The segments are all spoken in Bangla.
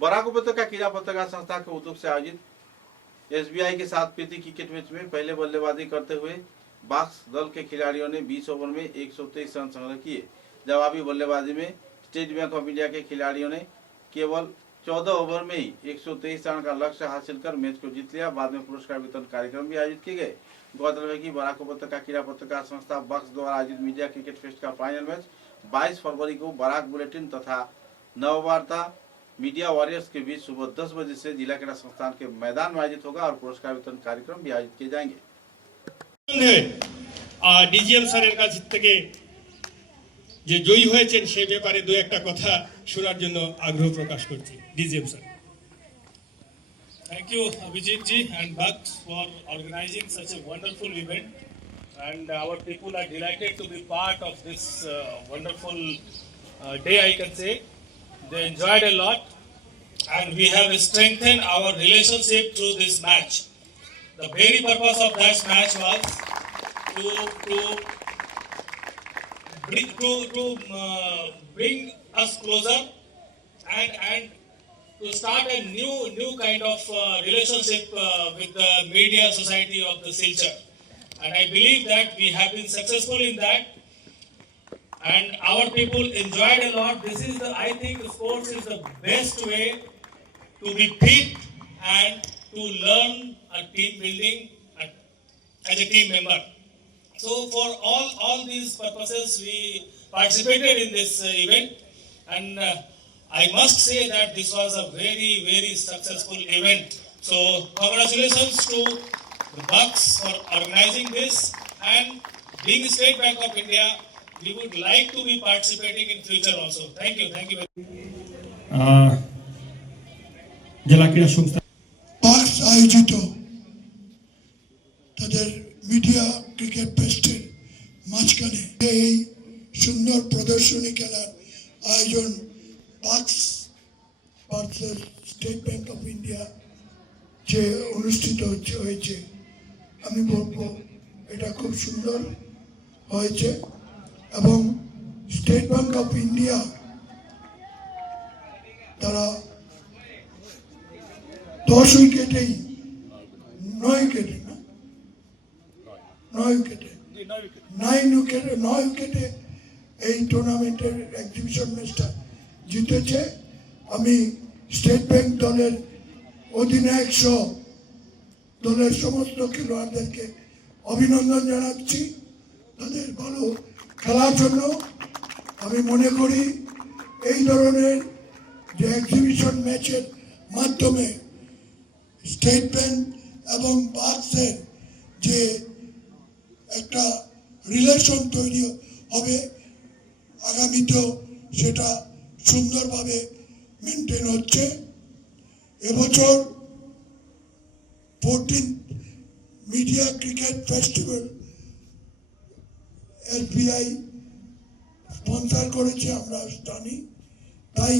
बराक उपत्यका क्रीड़ा पत्रकार संस्था के उद्योग से आयोजित एसबीआई के साथ प्रीति क्रिकेट मैच में पहले बल्लेबाजी करते हुए बॉक्स दल के खिलाड़ियों ने 20 ओवर में 123 रन संग्रह किए। जवाबी बल्लेबाजी में स्टेट बैंक ऑफ इंडिया के खिलाड़ियों ने केवल 14 ओवर में ही 123 रन का लक्ष्य हासिल कर मैच को जीत लिया। बाद में पुरस्कार वितरण कार्यक्रम भी आयोजित किए गए। गौरतलब है कि बराक उपत्यका क्रीड़ा पत्रकार संस्था बक्स द्वारा आयोजित मीडिया क्रिकेट फेस्ट का फाइनल मैच 22 फरवरी को बराक बुलेटिन तथा नववार्ता मीडिया वॉरियर्स के बीच सुबह 10 बजे से जिला क्रीड़ा संस्थान के मैदान में आयोजित होगा और पुरस्कार वितरण कार्यक्रम भी आयोजित किए जाएंगे। ডিজিএম স্যারের কাছ থেকে যে জয়ী হয়েছেন সেই ব্যাপারে দুই একটা কথা শোনার জন্য আগ্রহ প্রকাশ করছি। DGM sir. Thank you, Abhijit ji and Bucks for organizing such a wonderful event, and our people are delighted to be part of this wonderful day. I can say they enjoyed a lot, and we have strengthened our relationship through this match. The very purpose of that match was to bring us closer and to start a new kind of relationship with the media society of the Silchar. And I believe that we have been successful in that, and our people enjoyed a lot. This is I think sports is the best way to be fit and to learn a team building as a team member. So for all these purposes we participated in this event, and I must say that this was a very successful event. So congratulations to the Bucks for organizing this, and being State Bank of India, we would like to be participating in future also. Thank you very much. জেলা ক্রীড়া সংস্থা বাক্স আয়োজিত তাদের মিডিয়া ক্রিকেট ফেস্টের মাঝখানে এই সুন্দর প্রদর্শনী খেলার আয়োজন বাক্স versus state bank of India যে অনুষ্ঠিত হয়েছে, আমি বলবো এটা খুব সুন্দর হয়েছে এবং স্টেট ব্যাংক অফ ইন্ডিয়া তারা 10 উইকেটেই 9 উইকেটে এই টুর্নামেন্টের এক্সিবিশন ম্যাচটা জিতেছে। আমি স্টেট ব্যাংক দলের অধিনায়ক সহ দলের সমস্ত খেলোয়াড়দেরকে অভিনন্দন জানাচ্ছি তাদের ভালো খেলার জন্য। আমি মনে করি এই ধরনের যে এক্সিবিশন ম্যাচের মাধ্যমে স্টেট ব্যাংক এবং বাক্সের যে একটা রিলেশন তৈরি হবে আগামীতেও সেটা সুন্দরভাবে মেনটেন হচ্ছে। এবছর 14th media cricket festival SBI sponsor করেছে আমরা জানি, তাই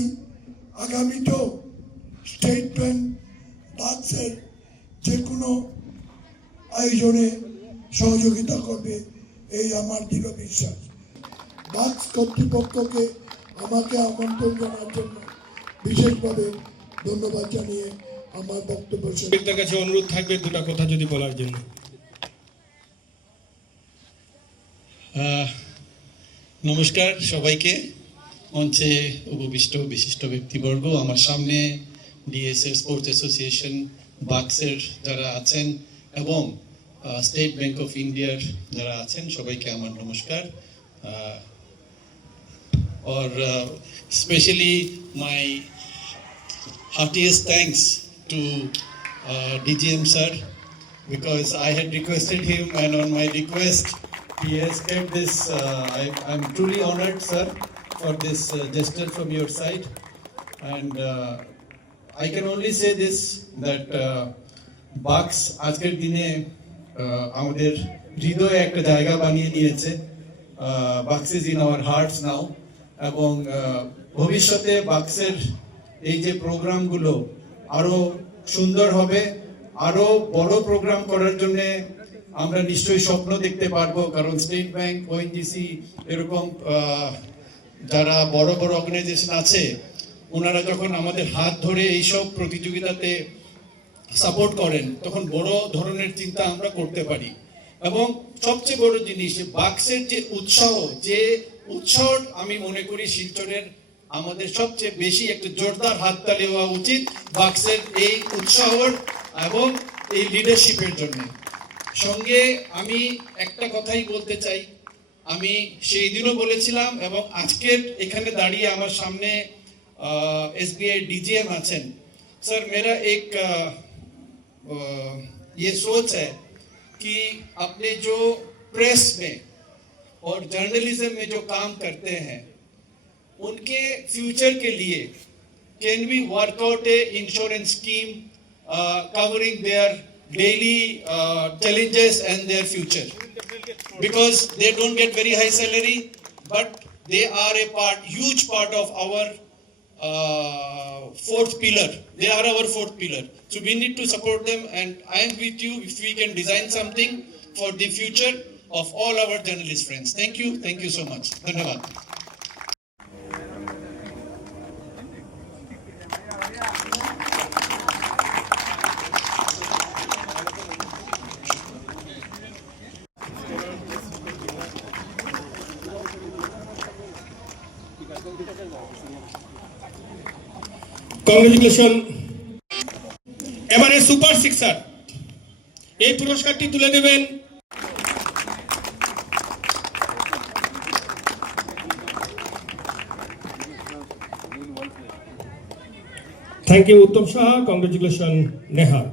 আগামীতেও স্টেট ব্যাংক বাক্সের যে কোনো আয়োজনে সহযোগিতা করবে এই আমার দৃঢ় বিশ্বাস। বাক্স কর্তৃপক্ষকে আমাকে আমন্ত্রণ জানার জন্য বিশেষভাবে ধন্যবাদ জানিয়ে আমার বক্তব্য ব্যক্তির কাছে অনুরোধ থাকবে দুটো কথা যদি বলার জন্য। নমস্কার সবাইকে, মঞ্চে উপবিষ্ট বিশিষ্ট ব্যক্তিবর্গ, আমার সামনে ডিএসএফ স্পোর্টস অ্যাসোসিয়েশন বাক্সের যারা আছেন এবং স্টেট ব্যাংক অফ ইন্ডিয়ার যারা আছেন সবাইকে আমার নমস্কার। और especially my heartiest thanks to DGM sir, because I had requested him and on my request he has kept this. I'm truly honored sir for this gesture from your side, and I can only say this that Bucks আজকের দিনে আমাদের হৃদয়ে একটা জায়গা বানিয়ে নিয়েছে। Bucks is in our hearts now, এবং ভবিষ্যতে বাক্সের এই যে প্রোগ্রামগুলো আরো সুন্দর হবে, আরো বড় প্রোগ্রাম করার জন্য আমরা নিশ্চয়ই স্বপ্ন দেখতে পারবো, কারণ স্টেট ব্যাংক, ওএনজিসি এরকম যারা বড় বড় অর্গানাইজেশন আছে ওনারা যখন আমাদের হাত ধরে এইসব প্রতিযোগিতাতে সাপোর্ট করেন তখন বড় ধরনের চিন্তা আমরা করতে পারি। এবং সবচেয়ে বড় জিনিস বাক্সের যে উৎসাহ আমি মনে করি শিলচরের আমাদের সবচেয়ে বেশি একটা জোরদার হাততালি হওয়া উচিত বাক্সের এই উৎসাহ এবং এই লিডারশিপের জন্য। সঙ্গে আমি একটা কথাই বলতে চাই, আমি সেই দিনও বলেছিলাম এবং আজকের এখানে দাঁড়িয়ে আমার সামনে SBI DGM আছেন। सर मेरा एक ये सोच है कि अपने जो प्रेस में और जर्नलिज्म में जो काम करते हैं उनके फ्यूचर के लिए can we work out a insurance scheme covering their daily challenges and their future, because they don't get very high salary but they are a huge part of our fourth pillar. They are our fourth pillar, so we need to support them, and I am with you if we can design something for the future of all our journalist friends. Thank you so much. Dhanyawad. Congratulation. এবারে সুপার সিক্সার এই পুরস্কারটি তুলে দেবেন thank you Uttam Saha, congratulation Nehar.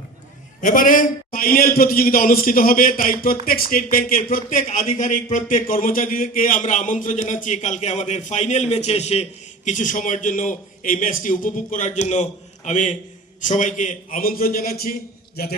এবারে ফাইনাল প্রতিযোগিতা অনুষ্ঠিত হবে, তাই প্রত্যেক স্টেট ব্যাংকের প্রত্যেক আধিকারিক প্রত্যেক কর্মচারীকে আমরা আমন্ত্রণ জানাচ্ছি কালকে আমাদের ফাইনাল ম্যাচে এসে কিছু সময়ের জন্য এই ম্যাচটি উপভোগ করার জন্য আমি সবাইকে আমন্ত্রণ জানাচ্ছি, যাতে